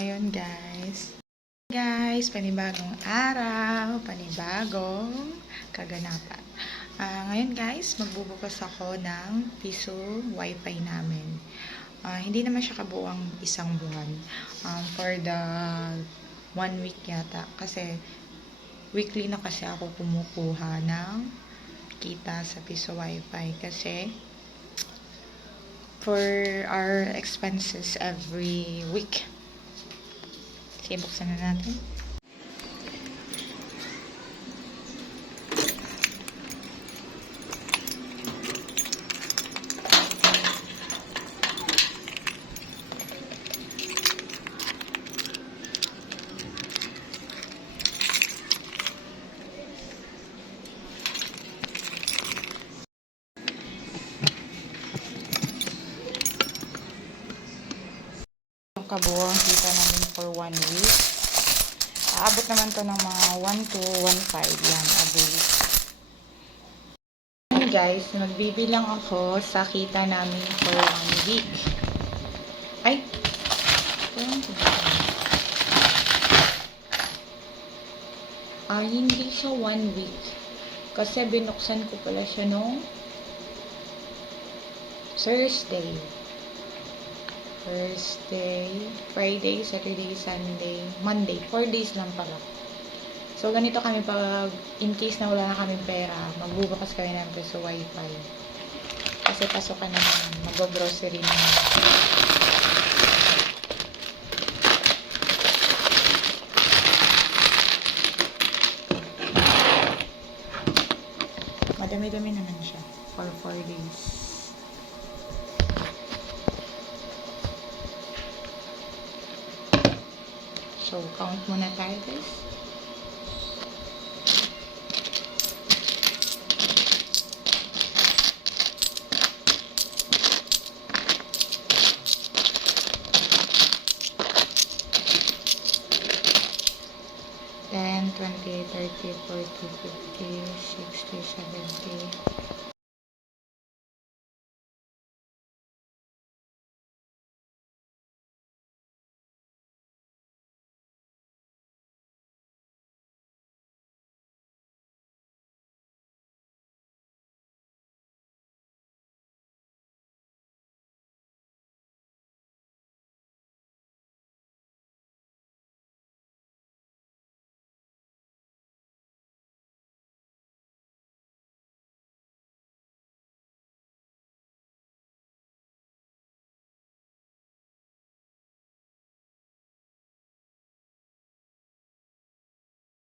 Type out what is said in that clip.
ngayon guys, panibagong araw, panibagong kaganapan. Ngayon guys, magbubukas ako ng piso wifi namin. Hindi naman siya kabuang isang buwan. For the 1 week yata. Kasi weekly na kasi ako kumukuha ng kita sa piso wifi. Kasi for our expenses every week. Sige, buksan na natin. Kabuang kita namin for 1 week. Aabot naman to ng mga 1 to 1.5 yan every week. Guys, magbibilang ako sa kita namin for 1 week. Ay! Hindi siya 1 week. Kasi binuksan ko pala siya nung Thursday, Friday, Saturday, Sunday, Monday. 4 days lang pala. So, ganito kami pag in case na wala na kami pera, magbubukas kami ng piso wifi. Kasi pasukan naman, mag-grocery na. Madami-dami naman siya for 4 days. So, count muna tayo guys. $10, $20, $30, $40, $50, $60, $70,